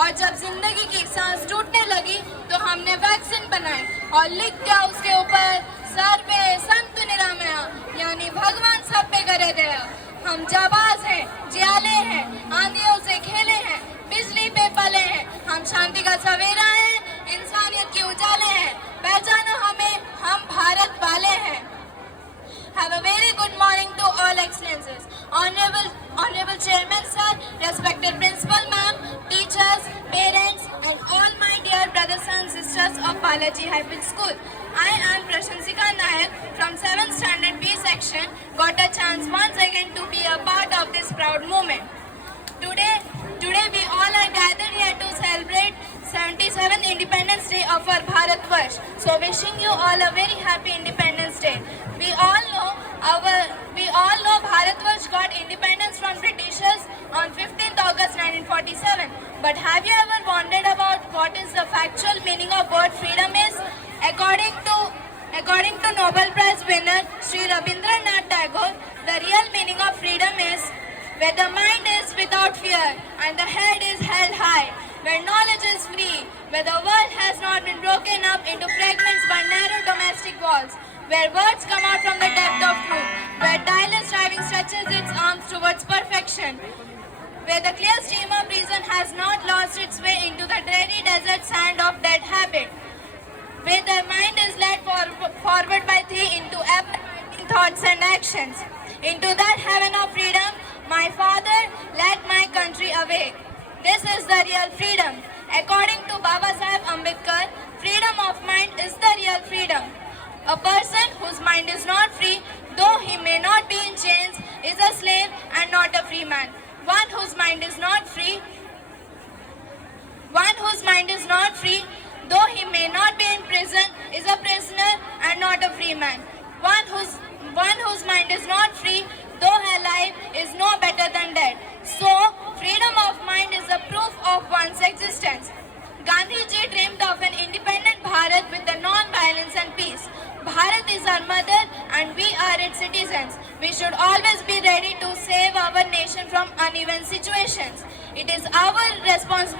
और जब जिंदगी की सांस टूटने लगी तो हमने वैक्सीन बनाए और लिख दिया उसके ऊपर सर्वे संतु निरामया, यानी भगवान सब पे करे दया। हम जाबाज हैं, जियाले हैं, आंधियों से खेले हैं, बिजली पे पले हैं, हम शांति का सवेरा हैं, इंसानियत के उजाले हैं, पहचानो हमें, हम भारत वाले हैं। Have a very good morning to all excellences, honorable chairman sir, respected principal ma'am, teachers, parents and all my dear brothers and sisters of Balaji Hybrid School. I am Prashansika Nayak from 7th standard B section. Got a chance once again to be a part of this proud moment. Today we all are gathered here to celebrate 77th Independence Day of our Bharatvarsh. So wishing you all a very happy Independence Day. We all know Bharatvarsh got independence from Britishers on 15th August 1947. But have you ever wondered about what is the factual meaning of word freedom is? According to Nobel Prize winner Sri Rabindranath Tagore, the real meaning of freedom is where the mind is without fear and the head is held high, where knowledge is free, where the world has not been broken up into fragments by narrow domestic walls, where words come out from the depth of truth, where tireless striving stretches its arms towards perfection, where the clear stream of reason has not lost its way into the dreary desert sand of dead habit, where the mind is led forward by thee into ever-widening thoughts and actions. Into that heaven of freedom, my father led my country awake. This is the real freedom. According to Baba Saheb Ambedkar, freedom of mind is the real freedom. A person whose mind is not free, though he may not be in chains, is a slave and not a free man. One whose mind is not free, though he may not be in prison, is a prisoner and not a free man. One whose mind is not free, though alive, is no better than dead. So, freedom of mind is a proof of one's existence. Gandhi ji dreamed of an independent Bharat with the non-violence and peace. Bharat is our mother and we are its citizens. We should always be ready to save our nation from uneven situations. It is our responsibility